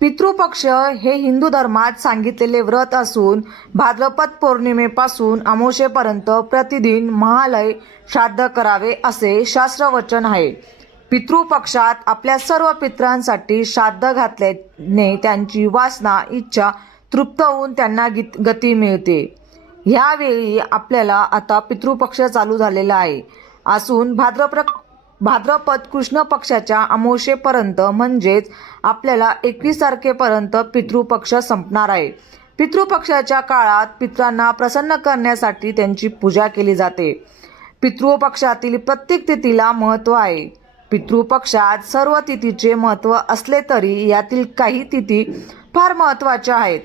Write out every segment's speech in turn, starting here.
पितृपक्ष हे हिंदू धर्मात सांगितलेले व्रत असून भाद्रपद पौर्णिमेपासून अमावस्येपर्यंत प्रतिदिन महालय श्राद्ध करावे असे शास्त्रवचन आहे. पितृपक्षात आपल्या सर्व पित्रांसाठी श्राद्ध घातल्याने त्यांची वासना इच्छा तृप्त होऊन त्यांना गीत गती मिळते. ह्यावेळी आपल्याला आता पितृपक्ष चालू झालेला आहे. असून भाद्रप्र भाद्रपद कृष्ण पक्षाच्या अमावस्येपर्यंत म्हणजेच आपल्याला एकवीस तारखेपर्यंत पितृपक्ष संपणार आहे. पितृपक्षाच्या काळात पित्रांना प्रसन्न करण्यासाठी त्यांची पूजा केली जाते. पितृपक्षातील प्रत्येक तिथीला महत्त्व आहे. पितृपक्षात सर्व तिथीचे महत्त्व असले तरी यातील काही तिथी फार महत्त्वाच्या आहेत.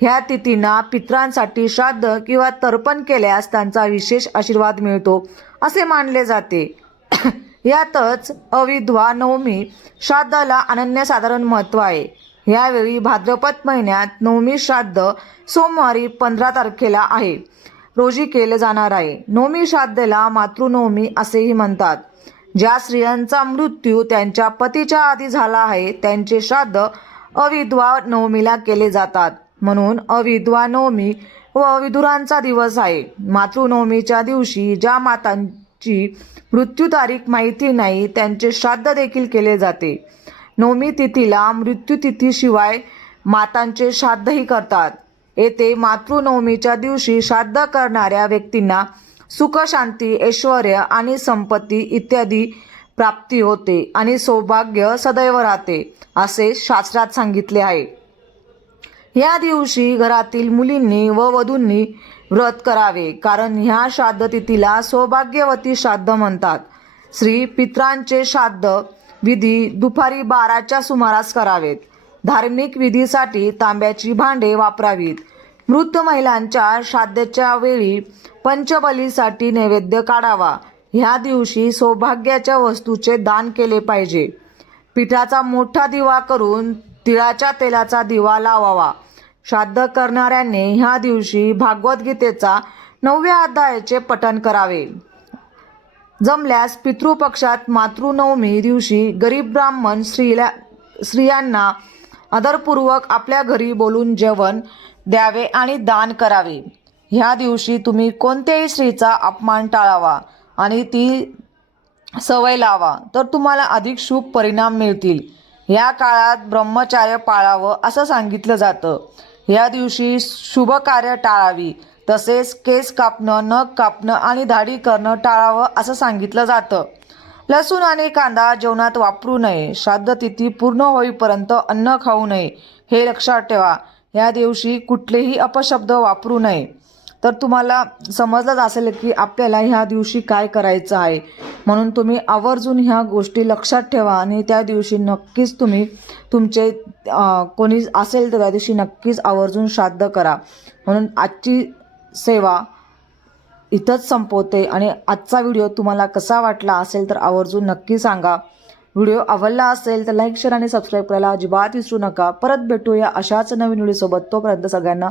ह्या तिथींना पित्रांसाठी श्राद्ध किंवा तर्पण केल्यास त्यांचा विशेष आशीर्वाद मिळतो असे मानले जाते. यातच अविधवा नवमी श्राद्धाला अनन्यसाधारण महत्त्व आहे. यावेळी भाद्रपद महिन्यात नवमी श्राद्ध सोमवारी पंधरा तारखेला आहे. रोजी केले जाणार आहे. नवमी श्राद्धेला मातृनवमी असेही म्हणतात. ज्या स्त्रियांचा मृत्यू त्यांच्या पतीच्या आधी झाला आहे त्यांचे श्राद्ध अविधवा नवमीला केले जातात. म्हणून अविधवा नवमी व विधुरांचा दिवस आहे. मातृनवमीच्या दिवशी ज्या ची मृत्यू तारीख माहिती नाही त्यांचे श्राद्ध देखील केले जाते. नवमी तिथीला मृत्यू तिथीशिवाय मातांचे श्राद्धही करतात. येथे मातृनवमीच्या दिवशी श्राद्ध करणाऱ्या व्यक्तींना सुख शांती ऐश्वर आणि संपत्ती इत्यादी प्राप्ती होते आणि सौभाग्य सदैव राहते असे शास्त्रात सांगितले आहे. या दिवशी घरातील मुलींनी व वधूंनी व्रत करावे कारण ह्या श्राद्ध तिथीला सौभाग्यवती श्राद्ध म्हणतात. श्री पित्रांचे श्राद्ध विधी दुपारी बाराच्या सुमारास करावेत. धार्मिक विधीसाठी तांब्याची भांडे वापरावीत. मृत महिलांच्या श्राद्धाच्या वेळी पंचबलीसाठी नैवेद्य काढावा. ह्या दिवशी सौभाग्याच्या वस्तूचे दान केले पाहिजे. पिठाचा मोठा दिवा करून तिळाच्या तेलाचा दिवा लावावा. श्राद्ध करणाऱ्यांनी ह्या दिवशी भागवद्गीतेचा नवव्या अध्यायाचे पठण करावे. जमल्यास पितृपक्षात मातृनवमी दिवशी गरीब ब्राह्मण स्त्रीला स्त्रियांना आदरपूर्वक आपल्या घरी बोलून जेवण द्यावे आणि दान करावे. ह्या दिवशी तुम्ही कोणत्याही स्त्रीचा अपमान टाळावा आणि ती सवय लावा तर तुम्हाला अधिक शुभ परिणाम मिळतील. या काळात ब्रह्मचार्य पाळावं असं सांगितलं जातं. या दिवशी शुभ कार्य टाळावी तसेच केस कापणं नख कापणं आणि धाडी करणं टाळावं असं सांगितलं जातं. लसूण आणि कांदा जेवणात वापरू नये श्राद्ध तिथी पूर्ण होईपर्यंत अन्न खाऊ नये हे लक्षात ठेवा. या दिवशी कुठलेही अपशब्द वापरू नये. तर तुम्हाला समजलंच असेल की आपल्याला ह्या दिवशी काय करायचं आहे. म्हणून तुम्ही आवर्जून ह्या गोष्टी लक्षात ठेवा आणि त्या दिवशी नक्कीच तुम्ही तुमचे कोणी असेल तर त्या दिवशी नक्कीच आवर्जून श्राद्ध करा. म्हणून आजची सेवा इथंच संपवते आणि आजचा व्हिडिओ तुम्हाला कसा वाटला असेल तर आवर्जून नक्की सांगा. व्हिडिओ आवडला असेल तर लाईक शेअर आणि सबस्क्राईब करायला अजिबात विसरू नका. परत भेटूया अशाच नवीन व्हिडिओसोबत. तोपर्यंत सगळ्यांना